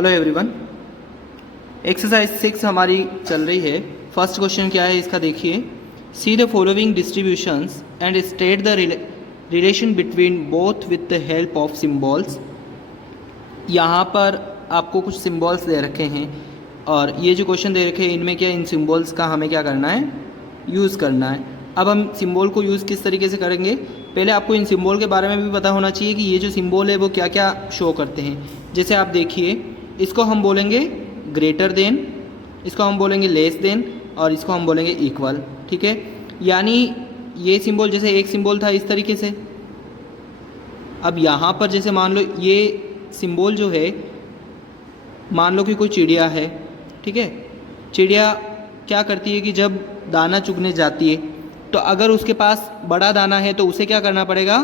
Hello everyone. Exercise 6 हमारी चल रही है। फर्स्ट क्वेश्चन क्या है इसका देखिए। See the following distributions and state the relation between both with the help of symbols. यहाँ पर आपको कुछ सिम्बॉल्स दे रखे हैं और ये जो क्वेश्चन दे रखे हैं इनमें क्या इन सिम्बॉल्स का हमें क्या करना है, यूज़ करना है। अब हम सिम्बॉल को यूज़ किस तरीके से करेंगे, पहले आपको इन सिम्बॉल के बारे में भी पता होना चाहिए कि ये जो सिम्बॉल है वो क्या क्या शो करते हैं। जैसे आप देखिए, इसको हम बोलेंगे ग्रेटर देन, इसको हम बोलेंगे लेस देन और इसको हम बोलेंगे इक्वल। ठीक है, यानी ये सिंबल जैसे एक सिंबल था इस तरीके से। अब यहाँ पर जैसे मान लो ये सिंबल जो है, मान लो कि कोई चिड़िया है। ठीक है, चिड़िया क्या करती है कि जब दाना चुगने जाती है तो अगर उसके पास बड़ा दाना है तो उसे क्या करना पड़ेगा,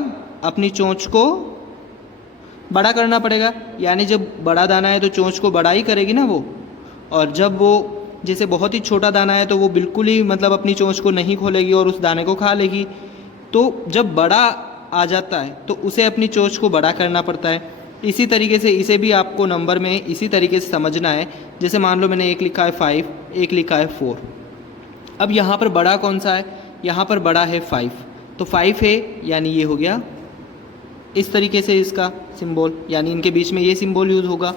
अपनी चोंच को बड़ा करना पड़ेगा। यानी जब बड़ा दाना है तो चोंच को बड़ा ही करेगी ना वो, और जब वो जैसे बहुत ही छोटा दाना है तो वो बिल्कुल ही मतलब अपनी चोंच को नहीं खोलेगी और उस दाने को खा लेगी। तो जब बड़ा आ जाता है तो उसे अपनी चोंच को बड़ा करना पड़ता है। इसी तरीके से इसे भी आपको नंबर में इसी तरीके से समझना है। जैसे मान लो मैंने एक लिखा है 5, एक लिखा है 4। अब यहाँ पर बड़ा कौन सा है, यहाँ पर बड़ा है 5, तो 5 है यानी ये हो गया इस तरीके से इसका सिंबल, यानी इनके बीच में ये सिंबल यूज़ होगा।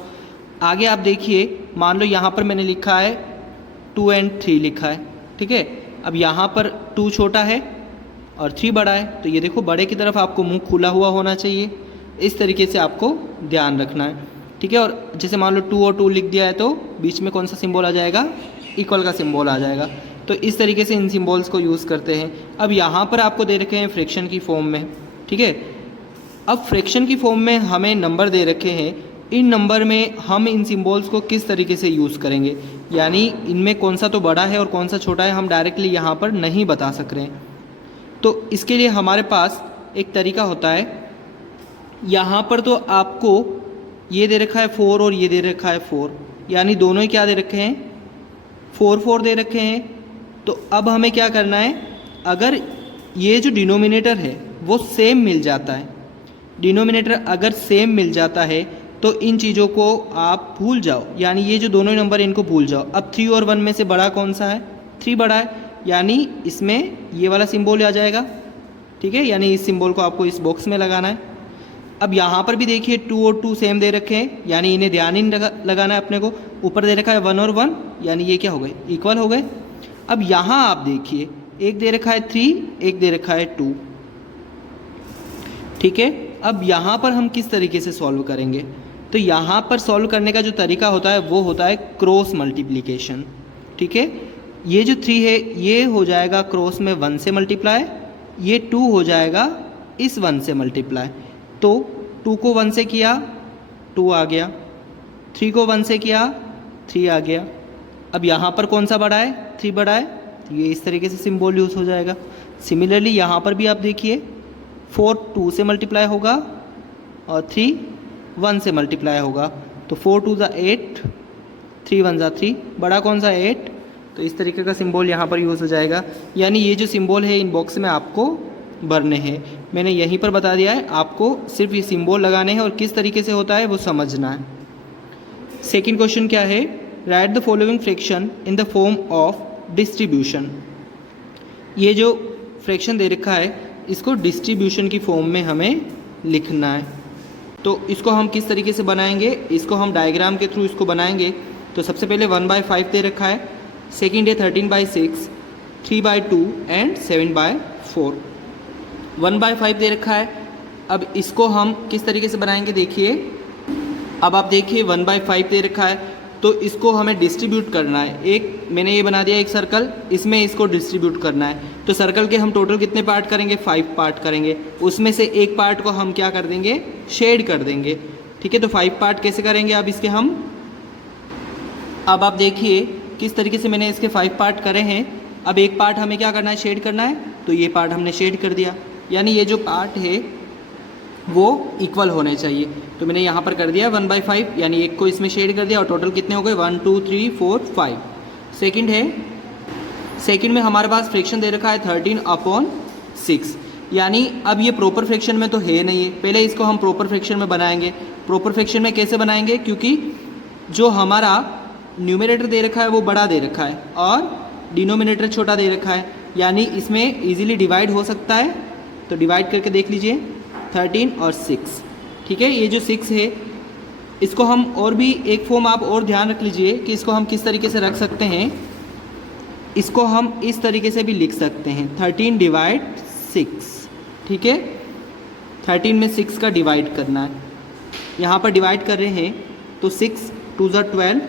आगे आप देखिए, मान लो यहाँ पर मैंने लिखा है 2 और 3 लिखा है। ठीक है, अब यहाँ पर 2 छोटा है और 3 बड़ा है, तो ये देखो बड़े की तरफ आपको मुंह खुला हुआ होना चाहिए। इस तरीके से आपको ध्यान रखना है। ठीक है, और जैसे मान लो 2 और 2 लिख दिया है तो बीच में कौन सा सिंबल आ जाएगा, इक्वल का सिंबल आ जाएगा। तो इस तरीके से इन सिंबल्स को यूज़ करते हैं। अब यहाँ पर आपको दे रखे हैं फ्रैक्शन की फॉर्म में। ठीक है, अब फ्रैक्शन की फॉर्म में हमें नंबर दे रखे हैं। इन नंबर में हम इन सिंबल्स को किस तरीके से यूज़ करेंगे, यानी इनमें कौन सा तो बड़ा है और कौन सा छोटा है, हम डायरेक्टली यहाँ पर नहीं बता सक रहे हैं। तो इसके लिए हमारे पास एक तरीका होता है। यहाँ पर तो आपको ये दे रखा है 4 और ये दे रखा है 4, यानी दोनों ही क्या दे रखे हैं, 4 दे रखे हैं। तो अब हमें क्या करना है, अगर ये जो डिनोमिनेटर है वो सेम मिल जाता है, डिनोमिनेटर अगर सेम मिल जाता है तो इन चीज़ों को आप भूल जाओ, यानी ये जो दोनों नंबर इनको भूल जाओ। अब 3 और 1 में से बड़ा कौन सा है, 3 बड़ा है, यानी इसमें ये वाला सिंबल आ जाएगा। ठीक है, यानी इस सिंबल को आपको इस बॉक्स में लगाना है। अब यहाँ पर भी देखिए 2 और 2 सेम दे रखे हैं, यानी इन्हें ध्यान ही लगाना है अपने को। ऊपर दे रखा है 1 और 1, यानी ये क्या हो गए, इक्वल हो गए। अब यहाँ आप देखिए, एक दे रखा है 3, एक दे रखा है 2। ठीक है, अब यहाँ पर हम किस तरीके से सॉल्व करेंगे, तो यहाँ पर सॉल्व करने का जो तरीका होता है वो होता है क्रॉस मल्टीप्लिकेशन। ठीक है, ये जो 3 है ये हो जाएगा क्रॉस में 1 से मल्टीप्लाई, ये 2 हो जाएगा इस 1 से मल्टीप्लाई। तो 2 को 1 से किया 2 आ गया, 3 को 1 से किया 3 आ गया। अब यहाँ पर कौन सा बड़ा है, 3 बड़ा है, तो ये इस तरीके से सिंबल यूज़ हो जाएगा। सिमिलरली यहाँ पर भी आप देखिए 4 2 से मल्टीप्लाई होगा और 3 1 से मल्टीप्लाई होगा, तो 4 2 ज़ा 8, 3 1 ज़ा 3, बड़ा कौन सा 8, तो इस तरीके का सिंबल यहाँ पर यूज़ हो जाएगा। यानी ये जो सिंबल है इन बॉक्स में आपको भरने हैं। मैंने यहीं पर बता दिया है, आपको सिर्फ ये सिंबल लगाने हैं और किस तरीके से होता है वो समझना है। सेकेंड क्वेश्चन क्या है, right the following fraction in the form of distribution. ये जो फ्रैक्शन दे रखा है इसको डिस्ट्रीब्यूशन की फॉर्म में हमें लिखना है। तो इसको हम किस तरीके से बनाएंगे, इसको हम डायग्राम के थ्रू इसको बनाएंगे। तो सबसे पहले 1/5 दे रखा है, सेकेंड है 13/6, 3/2 एंड 7/4। 1/5 दे रखा है। अब इसको हम किस तरीके से बनाएंगे देखिए। अब आप देखिए 1/5 दे रखा है तो इसको हमें डिस्ट्रीब्यूट करना है। एक मैंने ये बना दिया एक सर्कल, इसमें इसको डिस्ट्रीब्यूट करना है। तो सर्कल के हम टोटल कितने पार्ट करेंगे, 5 पार्ट करेंगे। उसमें से एक पार्ट को हम क्या कर देंगे, शेड कर देंगे। ठीक है, तो 5 पार्ट कैसे करेंगे अब इसके हम। अब आप देखिए किस तरीके से मैंने इसके 5 पार्ट करे हैं। अब एक पार्ट हमें क्या करना है, शेड करना है, तो ये पार्ट हमने शेड कर दिया, यानी ये जो पार्ट है वो इक्वल होने चाहिए। तो मैंने यहाँ पर कर दिया 1/5, यानी एक को इसमें शेड कर दिया और टोटल कितने हो गए 1 2 3 4 5। सेकंड है, सेकंड में हमारे पास फ्रैक्शन दे रखा है 13/6, यानी अब ये प्रॉपर फ्रैक्शन में तो है नहीं है, पहले इसको हम प्रॉपर फ्रैक्शन में बनाएंगे। प्रॉपर फ्रैक्शन में कैसे बनाएंगे, क्योंकि जो हमारा न्यूमरेटर दे रखा है वो बड़ा दे रखा है और डिनोमिनेटर छोटा दे रखा है, यानी इसमें इजीली डिवाइड हो सकता है। तो डिवाइड करके देख लीजिए 13 और 6, ठीक है। ये जो 6 है इसको हम और भी एक फॉर्म आप और ध्यान रख लीजिए कि इसको हम किस तरीके से रख सकते हैं। इसको हम इस तरीके से भी लिख सकते हैं 13 डिवाइड 6, ठीक है। 13 में 6 का डिवाइड करना है, यहाँ पर डिवाइड कर रहे हैं तो 6 2 ज़ा 12,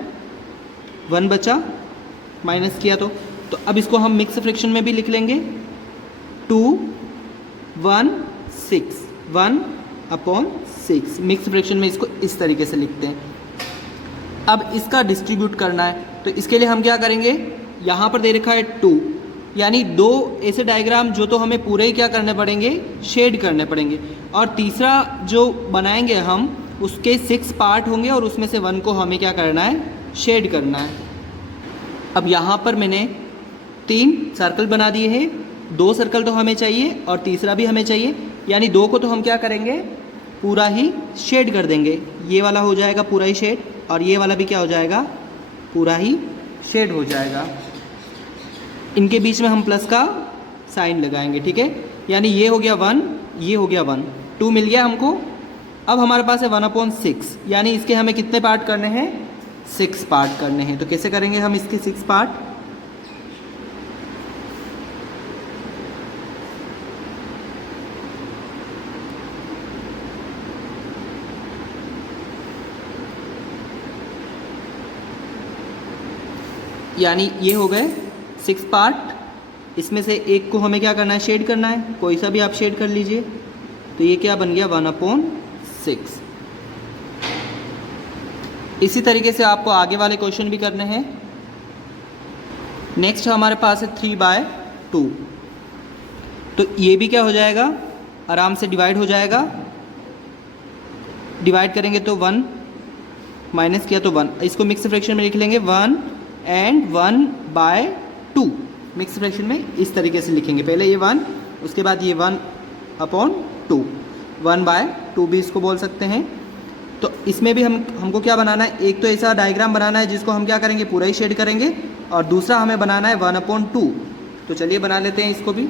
1 बचा, माइनस किया तो अब इसको हम मिक्स फ्रैक्शन में भी लिख लेंगे 2 1 6, 1/6। मिक्स फ्रैक्शन में इसको इस तरीके से लिखते हैं। अब इसका डिस्ट्रीब्यूट करना है तो इसके लिए हम क्या करेंगे, यहाँ पर दे रखा है 2, यानी 2 ऐसे डायग्राम जो तो हमें पूरे ही क्या करने पड़ेंगे, शेड करने पड़ेंगे। और तीसरा जो बनाएंगे हम उसके 6 पार्ट होंगे और उसमें से 1 को हमें क्या करना है, शेड करना है। अब यहाँ पर मैंने 3 सर्कल बना दिए हैं, 2 सर्कल तो हमें चाहिए और तीसरा भी हमें चाहिए, यानी 2 को तो हम क्या करेंगे, पूरा ही शेड कर देंगे। ये वाला हो जाएगा पूरा ही शेड और ये वाला भी क्या हो जाएगा, पूरा ही शेड हो जाएगा। इनके बीच में हम प्लस का साइन लगाएंगे, ठीक है। यानी ये हो गया 1, ये हो गया 1, 2 मिल गया हमको। अब हमारे पास है 1/6, यानी इसके हमें कितने पार्ट करने हैं, 6 पार्ट करने हैं। तो कैसे करेंगे हम इसके 6 पार्ट, यानी ये हो गए 6 पार्ट। इसमें से एक को हमें क्या करना है, शेड करना है। कोई सा भी आप शेड कर लीजिए। तो ये क्या बन गया 1/6। इसी तरीके से आपको आगे वाले क्वेश्चन भी करने हैं। नेक्स्ट हमारे पास है 3/2। तो ये भी क्या हो जाएगा, आराम से डिवाइड हो जाएगा। डिवाइड करेंगे तो 1, माइनस किया तो 1। इसको मिक्स फ्रैक्शन में लिख लेंगे 1 and 1/2। मिक्स फ्रैक्शन में इस तरीके से लिखेंगे, पहले ये 1, उसके बाद ये 1/2, 1/2 भी इसको बोल सकते हैं। तो इसमें भी हमको क्या बनाना है, एक तो ऐसा डायग्राम बनाना है जिसको हम क्या करेंगे, पूरा ही शेड करेंगे, और दूसरा हमें बनाना है 1/2। तो चलिए बना लेते हैं इसको भी।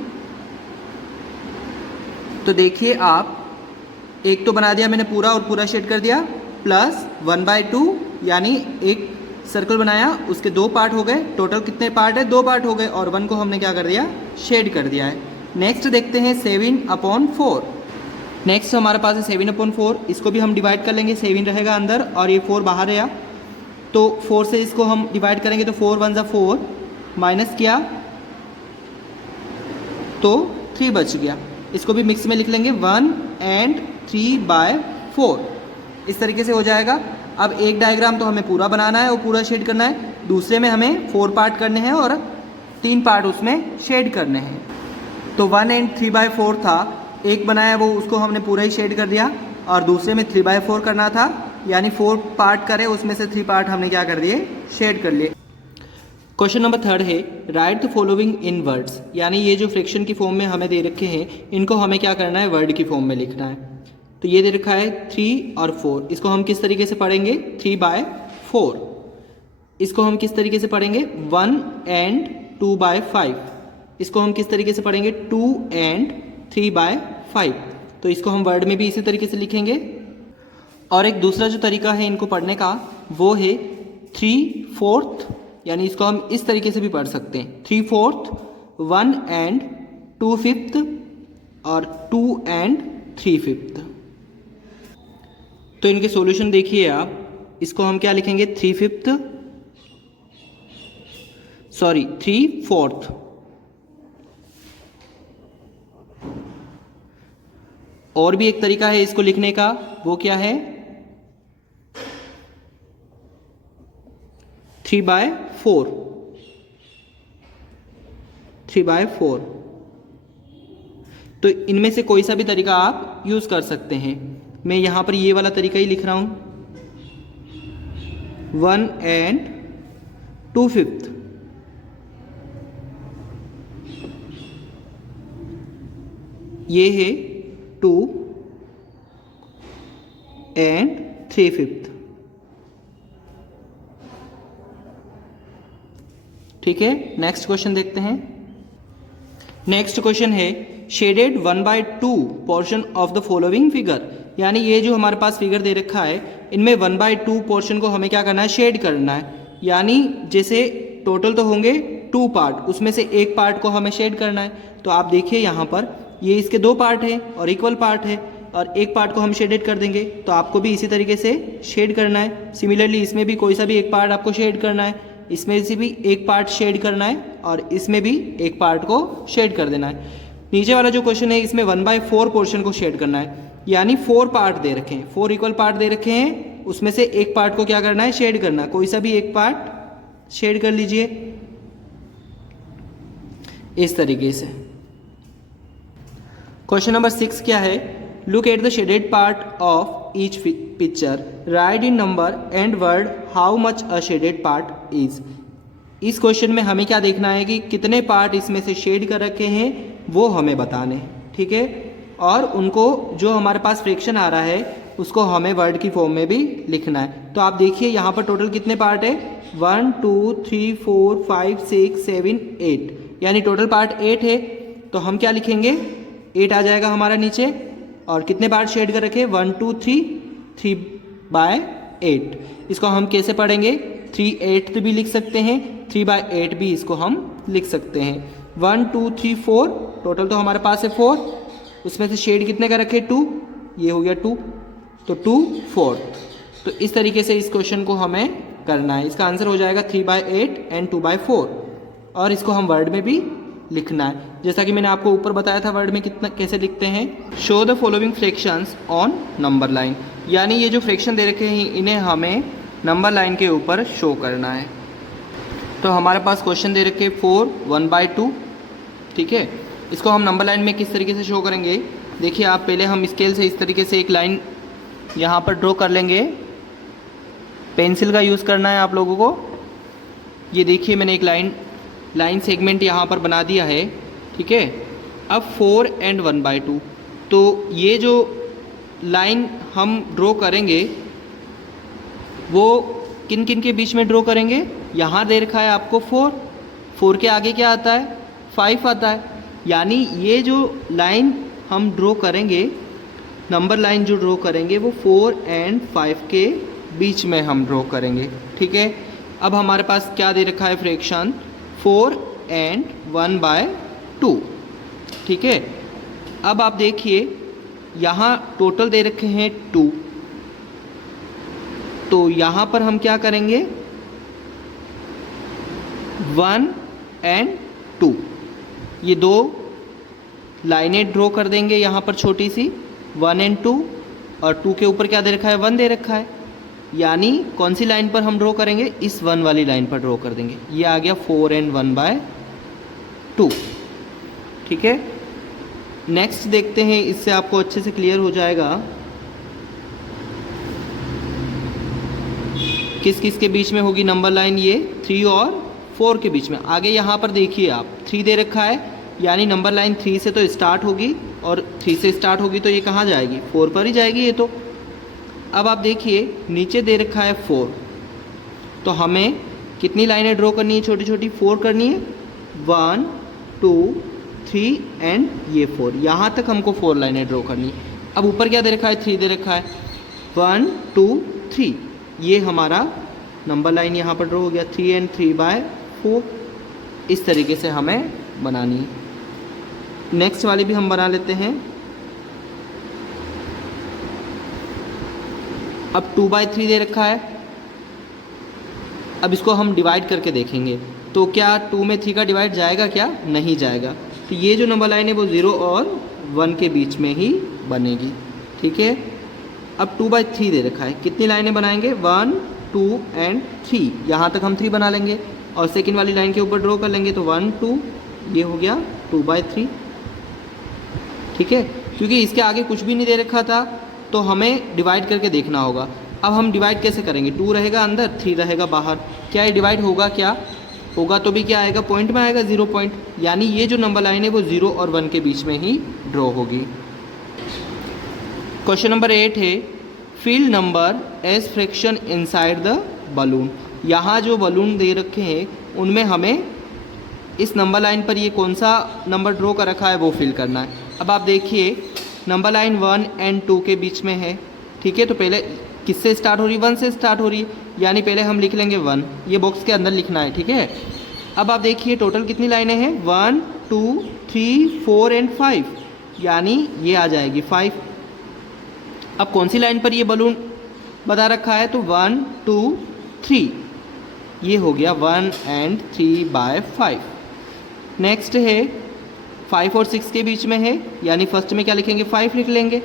तो देखिए आप, एक तो बना दिया मैंने पूरा और पूरा शेड कर दिया, प्लस 1/2 यानी एक सर्कल बनाया, उसके 2 पार्ट हो गए। टोटल कितने पार्ट है, 2 पार्ट हो गए, और 1 को हमने क्या कर दिया, शेड कर दिया है। नेक्स्ट देखते हैं 7/4। नेक्स्ट हमारे पास है 7/4। इसको भी हम डिवाइड कर लेंगे, 7 रहेगा अंदर और ये 4 बाहर रहेगा। तो 4 से इसको हम डिवाइड करेंगे तो 4 1 ज़ा 4, माइनस किया तो 3 बच गया। इसको भी मिक्स में लिख लेंगे 1 and 3/4। इस तरीके से हो जाएगा। अब एक डायग्राम तो हमें पूरा बनाना है और पूरा शेड करना है, दूसरे में हमें 4 पार्ट करने हैं और 3 पार्ट उसमें शेड करने हैं। तो 1 and 3/4 था, एक बनाया वो उसको हमने पूरा ही शेड कर दिया, और दूसरे में 3/4 करना था, यानी 4 पार्ट करे, उसमें से 3 पार्ट हमने क्या कर दिए, शेड कर लिए। क्वेश्चन नंबर 3 है, right the following in words. यानी ये जो फ्रैक्शन की फॉर्म में हमें दे रखे हैं, इनको हमें क्या करना है, वर्ड की फॉर्म में लिखना है। तो ये दे रखा है 3 और 4, इसको हम किस तरीके से पढ़ेंगे, 3/4। इसको हम किस तरीके से पढ़ेंगे, 1 and 2/5। इसको हम किस तरीके से पढ़ेंगे, 2 and 3/5। तो इसको हम वर्ड में भी इसी तरीके से लिखेंगे। और एक दूसरा जो तरीका है इनको पढ़ने का, वो है 3/4, यानी इसको हम इस तरीके से भी पढ़ सकते हैं, 3/4, 1 and 2/5 और 2 and 3/5। तो इनके सॉल्यूशन देखिए आप, इसको हम क्या लिखेंगे, 3/4। और भी एक तरीका है इसको लिखने का, वो क्या है, 3/4। तो इनमें से कोई सा भी तरीका आप यूज कर सकते हैं। मैं यहां पर ये वाला तरीका ही लिख रहा हूं, 1 and 2/5। ये है 2 and 3/5। ठीक है, नेक्स्ट क्वेश्चन देखते हैं। नेक्स्ट क्वेश्चन है shaded 1/2 portion of the following figure, यानी ये जो हमारे पास फिगर दे रखा है इनमें 1/2 पोर्शन को हमें क्या करना है, शेड करना है। यानी जैसे टोटल तो होंगे 2 पार्ट, उसमें से एक पार्ट को हमें शेड करना है। तो आप देखिए यहाँ पर ये इसके 2 पार्ट हैं और इक्वल पार्ट है, और एक पार्ट को हम शेडेड कर देंगे। तो आपको भी इसी तरीके से शेड करना है। सिमिलरली इसमें भी कोई सा भी एक पार्ट आपको शेड करना है, इसमें से भी एक पार्ट शेड करना है, और इसमें भी एक पार्ट को शेड कर देना है। नीचे वाला जो क्वेश्चन है इसमें 1/4 पोर्शन को शेड करना है, यानी 4 पार्ट दे रखे हैं, 4 इक्वल पार्ट दे रखे हैं, उसमें से एक पार्ट को क्या करना है, शेड करना है। कोई सा भी एक पार्ट शेड कर लीजिए इस तरीके से। क्वेश्चन नंबर 6 क्या है, look at the shaded part of each picture, right in number and word how much a shaded part is. इस क्वेश्चन में हमें क्या देखना है कि कितने पार्ट इसमें से शेड कर रखे हैं वो हमें बताने, ठीक है। और उनको जो हमारे पास फ्रैक्शन आ रहा है उसको हमें वर्ड की फॉर्म में भी लिखना है। तो आप देखिए यहाँ पर टोटल कितने पार्ट है, 1 2 3 4 5 6 7 8, यानी टोटल पार्ट 8 है। तो हम क्या लिखेंगे, 8 आ जाएगा हमारा नीचे। और कितने पार्ट शेड कर रखे, 1 2 3, 3/8। इसको हम कैसे पढ़ेंगे, 3/8 भी लिख सकते हैं, 3/8 भी इसको हम लिख सकते हैं। 1 2 3 4, टोटल तो हमारे पास है 4, उसमें से शेड कितने का रखे, 2, ये हो गया 2, तो 2/4। तो इस तरीके से इस क्वेश्चन को हमें करना है। इसका आंसर हो जाएगा 3/8 एंड 2/4, और इसको हम वर्ड में भी लिखना है। जैसा कि मैंने आपको ऊपर बताया था वर्ड में कितना कैसे लिखते हैं, show the following fractions on number line, यानी ये जो फ्रैक्शन दे रखे हैं इन्हें हमें नंबर लाइन के ऊपर शो करना है। तो हमारे पास क्वेश्चन दे रखे 4 1/2, ठीक है। इसको हम नंबर लाइन में किस तरीके से शो करेंगे, देखिए आप पहले हम स्केल से इस तरीके से एक लाइन यहाँ पर ड्रॉ कर लेंगे। पेंसिल का यूज़ करना है आप लोगों को। ये देखिए मैंने एक लाइन सेगमेंट यहाँ पर बना दिया है, ठीक है। अब 4 एंड 1/2, तो ये जो लाइन हम ड्रॉ करेंगे वो किन किन के बीच में ड्रॉ करेंगे, यहाँ दे रखा है आपको 4 के आगे क्या आता है, 5 आता है। यानी ये जो लाइन हम ड्रॉ करेंगे, नंबर लाइन जो ड्रॉ करेंगे वो 4 एंड 5 के बीच में हम ड्रॉ करेंगे, ठीक है। अब हमारे पास क्या दे रखा है फ्रैक्शन, 4 एंड 1/2, ठीक है। अब आप देखिए यहाँ टोटल दे रखे हैं 2, तो यहाँ पर हम क्या करेंगे, 1 एंड 2, ये 2 लाइनें ड्रॉ कर देंगे यहाँ पर छोटी सी, 1 एंड 2, और 2 के ऊपर क्या दे रखा है, 1 दे रखा है। यानी कौन सी लाइन पर हम ड्रॉ करेंगे, इस 1 वाली लाइन पर ड्रॉ कर देंगे। ये आ गया 4 एंड 1/2, ठीक है। नेक्स्ट देखते हैं, इससे आपको अच्छे से क्लियर हो जाएगा किस किस के बीच में होगी नंबर लाइन, ये 3 और 4 के बीच में। आगे यहाँ पर देखिए आप 3 दे रखा है, यानी नंबर लाइन 3 से तो स्टार्ट होगी, और 3 से स्टार्ट होगी तो ये कहाँ जाएगी, 4 पर ही जाएगी ये तो। अब आप देखिए नीचे दे रखा है 4, तो हमें कितनी लाइनें ड्रॉ करनी है, छोटी छोटी 4 करनी है, 1 2 3 एंड ये 4, यहाँ तक हमको 4 लाइनें ड्रॉ करनी है। अब ऊपर क्या दे रखा है, 3 दे रखा है, 1 2 3, ये हमारा नंबर लाइन यहाँ पर ड्रॉ हो गया, 3 एंड 3/4। इस तरीके से हमें बनानी है। नेक्स्ट वाली भी हम बना लेते हैं। अब 2/3 दे रखा है, अब इसको हम डिवाइड करके देखेंगे, तो क्या 2 में 3 का डिवाइड जाएगा, क्या नहीं जाएगा। तो ये जो नंबर लाइन है वो 0 और 1 के बीच में ही बनेगी, ठीक है। अब 2/3 दे रखा है, कितनी लाइनें बनाएंगे, 1 2 एंड 3, यहाँ तक हम 3 बना लेंगे, और सेकेंड वाली लाइन के ऊपर ड्रॉ कर लेंगे, तो 1 2, ये हो गया 2/3, ठीक है। क्योंकि इसके आगे कुछ भी नहीं दे रखा था तो हमें डिवाइड करके देखना होगा। अब हम डिवाइड कैसे करेंगे, 2 रहेगा अंदर, 3 रहेगा बाहर, क्या ये डिवाइड होगा, क्या होगा, तो भी क्या आएगा, पॉइंट में आएगा, 0 पॉइंट। यानी ये जो नंबर लाइन है वो 0 और 1 के बीच में ही ड्रॉ होगी। क्वेश्चन नंबर 8 है, fill number as fraction inside the balloon. यहाँ जो बलून दे रखे हैं उनमें हमें इस नंबर लाइन पर ये कौन सा नंबर ड्रॉ कर रखा है वो फिल करना है। अब आप देखिए नंबर लाइन 1 एंड 2 के बीच में है, ठीक है। तो पहले किससे स्टार्ट हो रही है, 1 से स्टार्ट हो रही है, यानी पहले हम लिख लेंगे 1, ये बॉक्स के अंदर लिखना है, ठीक है। अब आप देखिए टोटल कितनी लाइनें हैं, 1 2 3 4 एंड 5, यानी ये आ जाएगी 5। अब कौन सी लाइन पर ये बलून बता रखा है, तो 1 2 3, ये हो गया 1 एंड 3/5। नेक्स्ट है 5 और 6 के बीच में है, यानी फर्स्ट में क्या लिखेंगे, 5 लिख लेंगे।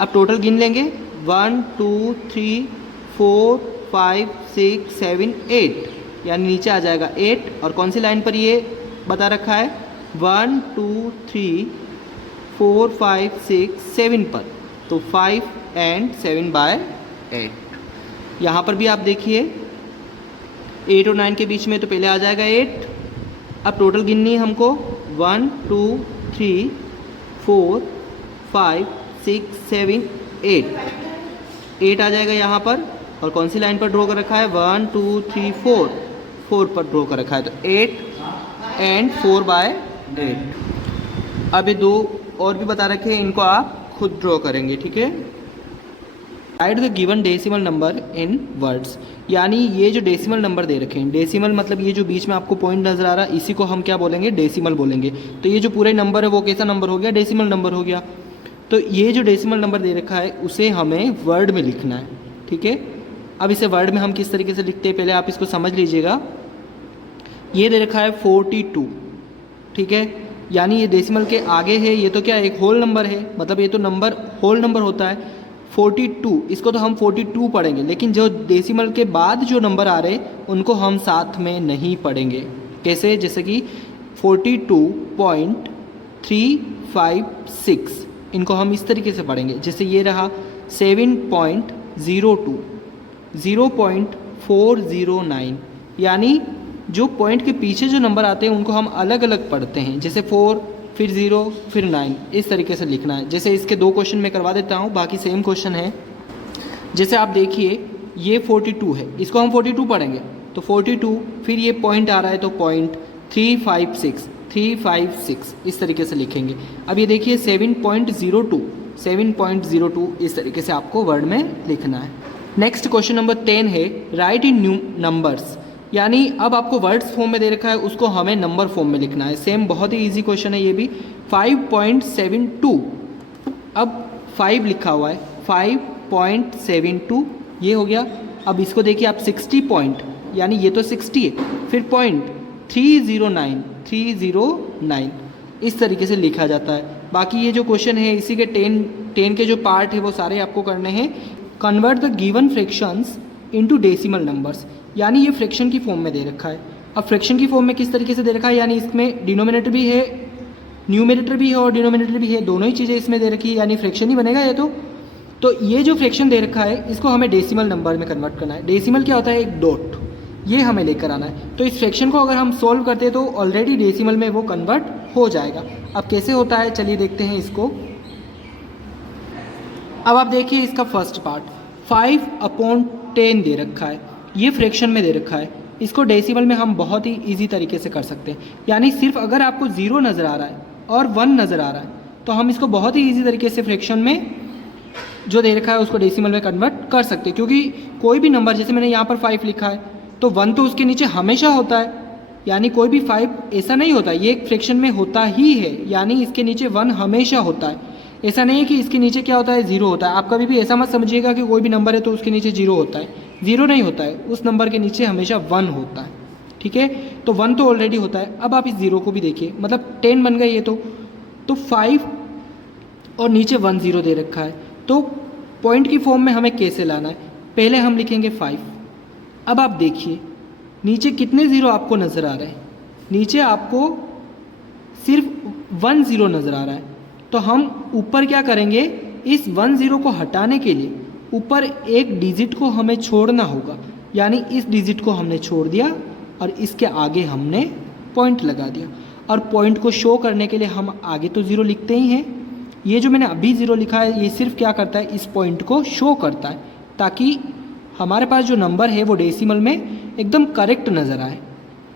अब टोटल गिन लेंगे, 1 2 3 4 5 6 7 8, यानी नीचे आ जाएगा 8। और कौन सी लाइन पर ये बता रखा है, 1 2 3 4 5 6 7 पर, तो 5 एंड 7/8। यहाँ पर भी आप देखिए 8 और 9 के बीच में, तो पहले आ जाएगा 8। अब टोटल गिननी है हमको, 1 2 3 4 5 6 7 8 आ जाएगा यहाँ पर। और कौन सी लाइन पर ड्रॉ कर रखा है, 1 2 3 4 पर ड्रॉ कर रखा है, तो 8 एंड 4/8। अब ये दो और भी बता रखे हैं, इनको आप खुद ड्रॉ करेंगे, ठीक है। Right the given decimal number in words, यानी ये जो डेसिमल नंबर दे रखे हैं, डेसिमल मतलब ये जो बीच में आपको पॉइंट नज़र आ रहा है, इसी को हम क्या बोलेंगे, डेसिमल बोलेंगे। तो ये जो पूरे नंबर है वो कैसा नंबर हो गया, डेसिमल नंबर हो गया। तो ये जो डेसिमल नंबर दे रखा है उसे हमें वर्ड में लिखना है, ठीक है। अब इसे वर्ड में हम किस तरीके से लिखते हैं, पहले आप इसको समझ लीजिएगा। ये दे रखा है 42, ठीक है, यानी ये डेसिमल के आगे है, ये तो क्या एक होल नंबर है, मतलब ये तो नंबर होल नंबर होता है। 42, इसको तो हम 42 पढ़ेंगे, लेकिन जो डेसिमल के बाद जो नंबर आ रहे हैं उनको हम साथ में नहीं पढ़ेंगे। कैसे, जैसे कि 42.356, इनको हम इस तरीके से पढ़ेंगे। जैसे ये रहा 7.02, 0.409, यानी जो पॉइंट के पीछे जो नंबर आते हैं उनको हम अलग अलग पढ़ते हैं। जैसे 4 फिर 0 फिर 9, इस तरीके से लिखना है। जैसे इसके 2 क्वेश्चन मैं करवा देता हूँ, बाकी सेम क्वेश्चन है। जैसे आप देखिए ये 42 है, इसको हम 42 पढ़ेंगे, तो 42 फिर ये पॉइंट आ रहा है तो पॉइंट 356 इस तरीके से लिखेंगे। अब ये देखिए 7.02 इस तरीके से आपको वर्ड में लिखना है। नेक्स्ट क्वेश्चन नंबर 10 है राइट इन न्यू नंबर्स, यानी अब आपको वर्ड्स फॉर्म में दे रखा है, उसको हमें नंबर फॉर्म में लिखना है। सेम बहुत ही इजी क्वेश्चन है ये भी। 5.72, अब 5 लिखा हुआ है, 5.72 ये हो गया। अब इसको देखिए आप 60 पॉइंट, यानी ये तो 60 है, फिर पॉइंट 309 इस तरीके से लिखा जाता है। बाकी ये जो क्वेश्चन है इसी के 10 के जो पार्ट है वो सारे आपको करने हैं। Convert the given fractions into decimal numbers, यानी ये फ्रैक्शन की फॉर्म में दे रखा है। अब फ्रैक्शन की फॉर्म में किस तरीके से दे रखा है, यानी इसमें डिनोमिनेटर भी है, न्यूमरेटर भी है और डिनोमिनेटर भी है, दोनों ही चीज़ें इसमें दे रखी है, यानी फ्रैक्शन ही बनेगा ये तो ये जो फ्रैक्शन दे रखा है इसको हमें डेसिमल नंबर में कन्वर्ट करना है। डेसिमल क्या होता है, एक डॉट, ये हमें लेकर आना है। तो इस फ्रैक्शन को अगर हम सोल्व करते हैं तो ऑलरेडी डेसिमल में वो कन्वर्ट हो जाएगा। अब कैसे होता है चलिए देखते हैं इसको। अब आप देखिए इसका फर्स्ट पार्ट 5/10 दे रखा है, ये फ्रैक्शन में दे रखा है। इसको डेसिमल में हम बहुत ही इजी तरीके से कर सकते हैं, यानी सिर्फ अगर आपको 0 नज़र आ रहा है और 1 नज़र आ रहा है तो हम इसको बहुत ही इजी तरीके से फ्रैक्शन में जो दे रखा है उसको डेसिमल में कन्वर्ट कर सकते हैं। क्योंकि कोई भी नंबर, जैसे मैंने यहाँ पर 5 लिखा है तो 1 तो उसके नीचे हमेशा होता है, यानी कोई भी 5 ऐसा नहीं होता, ये एक फ्रैक्शन में होता ही है, यानी इसके नीचे 1 हमेशा होता है। ऐसा नहीं है कि इसके नीचे क्या होता है, 0 होता है। आप कभी भी ऐसा मत समझिएगा कि कोई भी नंबर है तो उसके नीचे 0 होता है, 0 नहीं होता है, उस नंबर के नीचे हमेशा 1 होता है, ठीक है। तो 1 तो ऑलरेडी होता है। अब आप इस 0 को भी देखिए, मतलब 10 बन गए ये तो 5 और नीचे 1 0 दे रखा है। तो पॉइंट की फॉर्म में हमें कैसे लाना है, पहले हम लिखेंगे 5। अब आप देखिए नीचे कितने 0 आपको नज़र आ रहे हैं, नीचे आपको सिर्फ 1 0 नज़र आ रहा है। तो हम ऊपर क्या करेंगे, इस 1 0 को हटाने के लिए ऊपर एक डिजिट को हमें छोड़ना होगा, यानी इस डिजिट को हमने छोड़ दिया और इसके आगे हमने पॉइंट लगा दिया। और पॉइंट को शो करने के लिए हम आगे तो 0 लिखते ही हैं। ये जो मैंने अभी 0 लिखा है ये सिर्फ क्या करता है, इस पॉइंट को शो करता है, ताकि हमारे पास जो नंबर है वो डेसिमल में एकदम करेक्ट नज़र आए,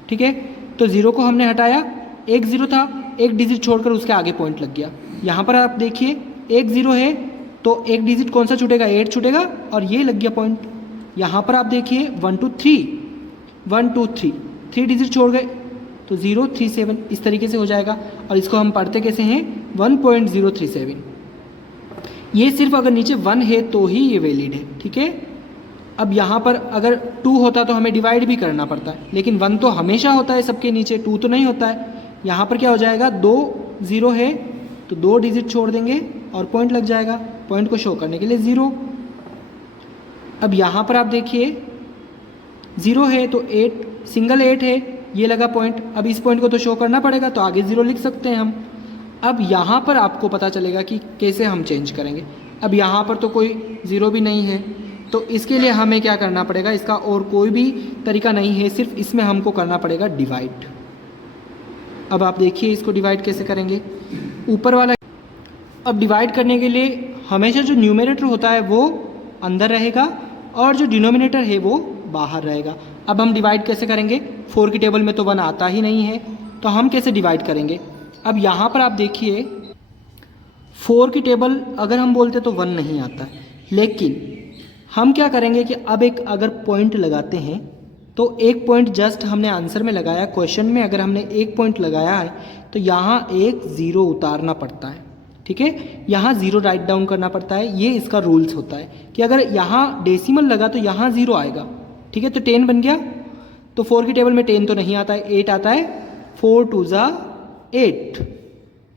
ठीक है। तो 0 को हमने हटाया एक ज़ीरो था, एक डिजिट छोड़कर उसके आगे पॉइंट लग गया। यहाँ पर आप देखिए एक ज़ीरो है तो एक डिजिट कौन सा छूटेगा, 8 छूटेगा और ये लग गया पॉइंट। यहाँ पर आप देखिए 1 2 3, 1 2 3, 3 डिजिट छोड़ गए तो 037 इस तरीके से हो जाएगा। और इसको हम पढ़ते कैसे हैं, 1.037। ये सिर्फ अगर नीचे 1 है तो ही ये वैलिड है, ठीक है। अब यहाँ पर अगर 2 होता तो हमें डिवाइड भी करना पड़ता है, लेकिन 1 तो हमेशा होता है सबके नीचे, 2 तो नहीं होता है। यहाँ पर क्या हो जाएगा, 2 0 है तो 2 डिजिट छोड़ देंगे और पॉइंट लग जाएगा, पॉइंट को शो करने के लिए 0। अब यहाँ पर आप देखिए 0 है तो 8, सिंगल 8 है, ये लगा पॉइंट। अब इस पॉइंट को तो शो करना पड़ेगा तो आगे 0 लिख सकते हैं हम। अब यहाँ पर आपको पता चलेगा कि कैसे हम चेंज करेंगे। अब यहाँ पर तो कोई 0 भी नहीं है तो इसके लिए हमें क्या करना पड़ेगा, इसका और कोई भी तरीका नहीं है, सिर्फ इसमें हमको करना पड़ेगा डिवाइड। अब आप देखिए इसको डिवाइड कैसे करेंगे, ऊपर वाला। अब डिवाइड करने के लिए हमेशा जो न्यूमरेटर होता है वो अंदर रहेगा और जो डिनोमिनेटर है वो बाहर रहेगा। अब हम डिवाइड कैसे करेंगे, 4 की टेबल में तो 1 आता ही नहीं है तो हम कैसे डिवाइड करेंगे। अब यहाँ पर आप देखिए 4 की टेबल अगर हम बोलते तो 1 नहीं आता है, लेकिन हम क्या करेंगे कि अब एक अगर पॉइंट लगाते हैं तो एक पॉइंट जस्ट हमने आंसर में लगाया, क्वेश्चन में अगर हमने एक पॉइंट लगाया है तो यहाँ एक 0 उतारना पड़ता है, ठीक है। यहाँ 0 राइट डाउन करना पड़ता है, ये इसका रूल्स होता है कि अगर यहाँ डेसिमल लगा तो यहाँ 0 आएगा, ठीक है। तो 10 बन गया, तो 4 की टेबल में 10 तो नहीं आता है, 8 आता है। 4 2 ज़ा 8,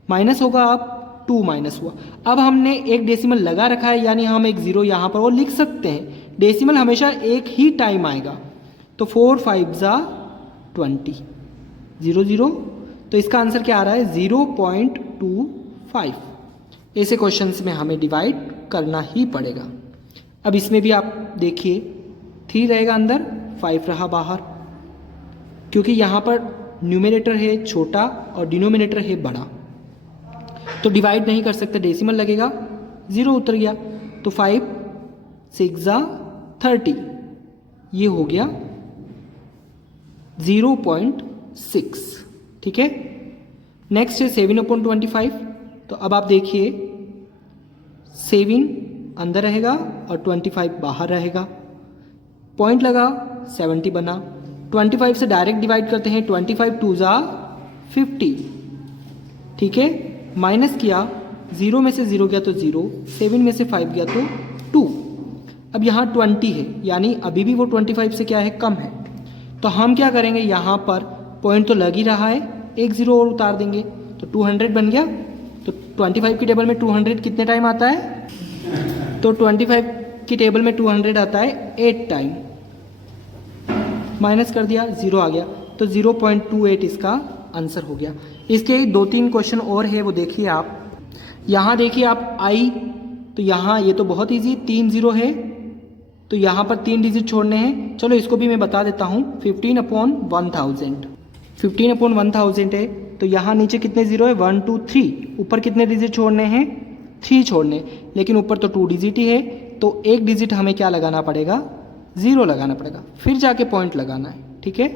माइनस होगा, आप 2 माइनस हुआ। अब हमने एक डेसिमल लगा रखा है यानी हम एक 0 यहाँ पर वो लिख सकते हैं। डेसिमल हमेशा एक ही टाइम आएगा, तो 4 5 ज़ा 20, 0 0, तो इसका आंसर क्या आ रहा है, 0.25। ऐसे क्वेश्चंस में हमें डिवाइड करना ही पड़ेगा। अब इसमें भी आप देखिए 3 रहेगा अंदर, 5 रहा बाहर, क्योंकि यहाँ पर न्यूमरेटर है छोटा और डिनोमिनेटर है बड़ा, तो डिवाइड नहीं कर सकते, डेसिमल लगेगा, 0 उतर गया। तो 5 6 ज़ा 30, ये हो गया 0.6, ठीक है। नेक्स्ट है 7/25। तो अब आप देखिए 7 अंदर रहेगा और 25 बाहर रहेगा, पॉइंट लगा, 70 बना। 25 से डायरेक्ट डिवाइड करते हैं, 25 2 ज़ा 50, ठीक है। माइनस किया, 0 में से 0 गया तो 0, 7 में से 5 गया तो 2। अब यहाँ 20 है यानी अभी भी वो 25 से क्या है, कम है। तो हम क्या करेंगे, यहाँ पर पॉइंट तो लग ही रहा है, एक 0 और उतार देंगे तो 200 बन गया। तो 25 की टेबल में 200 कितने टाइम आता है, तो 25 की टेबल में 200 आता है 8 टाइम। माइनस कर दिया, 0 आ गया, तो 0.28 इसका आंसर हो गया। इसके 2-3 क्वेश्चन और है, वो देखिए आप। यहाँ देखिए आप आई, तो यहाँ ये तो बहुत इजी, 3 0 है तो यहाँ पर 3 डिजिट छोड़ने हैं। चलो इसको भी मैं बता देता हूँ, 15/1000, 15/1000 है तो यहाँ नीचे कितने 0 है, 1 2 3, ऊपर कितने डिजिट छोड़ने हैं, 3 छोड़ने, लेकिन ऊपर तो 2 डिजिट ही है तो एक डिजिट हमें क्या लगाना पड़ेगा, 0 लगाना पड़ेगा, फिर जाके पॉइंट लगाना है, ठीक है।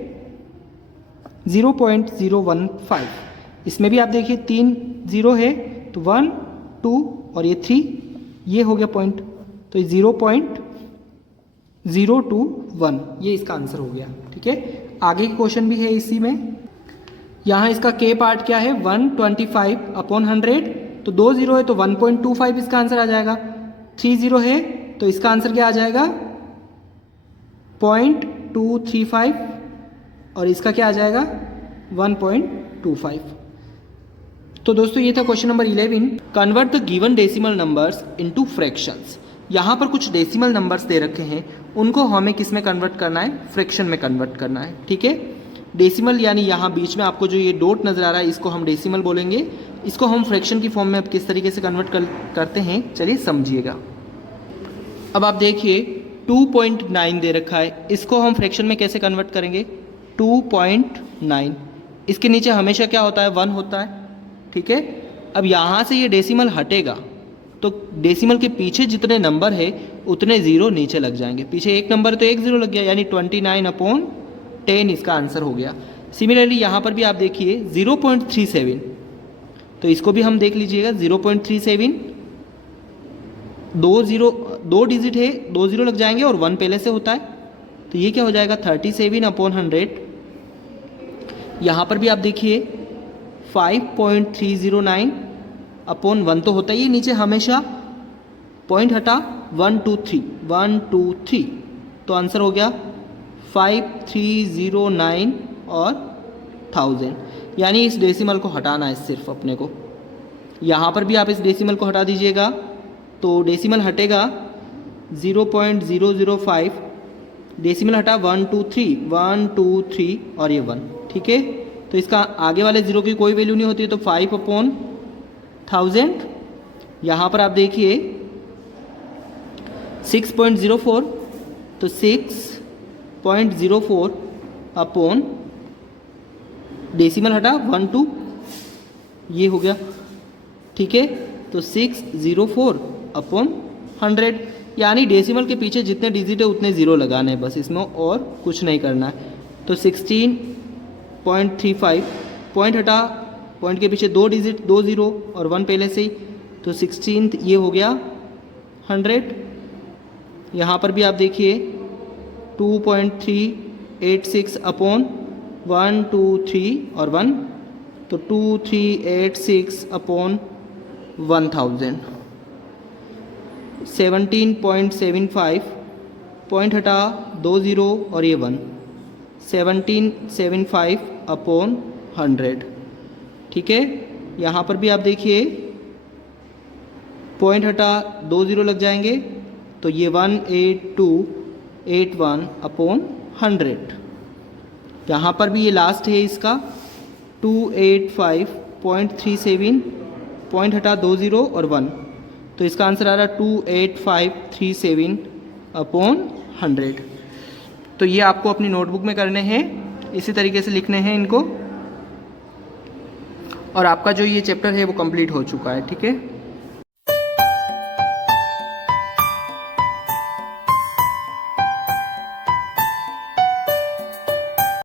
0.015। इसमें भी आप देखिए 3 0 है तो 1 2 और ये 3, ये हो गया पॉइंट, तो 0.021 ये इसका आंसर हो गया, ठीक है। आगे की क्वेश्चन भी है इसी में। यहाँ इसका के पार्ट क्या है, 125/100, तो 2 0 है तो 1.25 इसका आंसर आ जाएगा। 3 0 है तो इसका आंसर क्या आ जाएगा, 0.235 और इसका क्या आ जाएगा, 1.25। तो दोस्तों ये था question number 11, convert the given decimal numbers into fractions. यहाँ पर कुछ डेसिमल नंबर्स दे रखे हैं, उनको हमें किस में कन्वर्ट करना है, फ्रैक्शन में कन्वर्ट करना है, ठीक है। डेसिमल यानी यहाँ बीच में आपको जो ये डॉट नज़र आ रहा है इसको हम डेसिमल बोलेंगे, इसको हम फ्रैक्शन की फॉर्म में अब किस तरीके से कन्वर्ट करते हैं चलिए समझिएगा। अब आप देखिए 2.9 दे रखा है, इसको हम फ्रैक्शन में कैसे कन्वर्ट करेंगे, 2.9, इसके नीचे हमेशा क्या होता है, 1 होता है, ठीक है। अब यहाँ से ये डेसिमल हटेगा तो डेसिमल के पीछे जितने नंबर है उतने 0 नीचे लग जाएंगे, पीछे एक नंबर तो एक 0 लग गया यानी 29/10 इसका आंसर हो गया। सिमिलरली यहाँ पर भी आप देखिए 0.37, तो इसको भी हम देख लीजिएगा 0.37, दो डिजिट है, 2 जीरो लग जाएंगे और 1 पहले से होता है, तो ये क्या हो जाएगा 37/100। यहाँ पर भी आप देखिए 5.309/1 तो होता ही है, नीचे हमेशा पॉइंट हटा 1 2 3, तो आंसर हो गया 5309 और 1000, यानी इस डेसिमल को हटाना है सिर्फ अपने को। यहाँ पर भी आप इस डेसिमल को हटा दीजिएगा, तो डेसिमल हटेगा 0.005, डेसिमल हटा 1 2 3 और ये 1, ठीक है। तो इसका आगे वाले ज़ीरो की कोई वैल्यू नहीं होती है, तो 5/1000। यहाँ पर आप देखिए 6.04, तो 6.04 अपॉन डेसिमल हटा 1 2, ये हो गया, ठीक है। तो 604/100, यानी डेसिमल के पीछे जितने डिजिट है उतने ज़ीरो लगाने हैं बस, इसमें और कुछ नहीं करना है। तो 16.35, पॉइंट हटा, पॉइंट के पीछे 2 डिजिट, 2 ज़ीरो और 1 पहले से ही, तो 16 ये हो गया 100। यहाँ पर भी आप देखिए 2.386/1 2 3 और 1, तो 2386/1000। 17.75, पॉइंट हटा 2 ज़ीरो और ये 1, 1775/100, ठीक है। यहाँ पर भी आप देखिए पॉइंट हटा 2 ज़ीरो लग जाएंगे, तो ये 18281/100। यहाँ पर भी ये लास्ट है इसका 285.37, पॉइंट हटा 2 ज़ीरो और 1, तो इसका आंसर आ रहा 28537/100। तो ये आपको अपनी नोटबुक में करने हैं, इसी तरीके से लिखने हैं इनको, और आपका जो ये चैप्टर है वो कंप्लीट हो चुका है, ठीक है।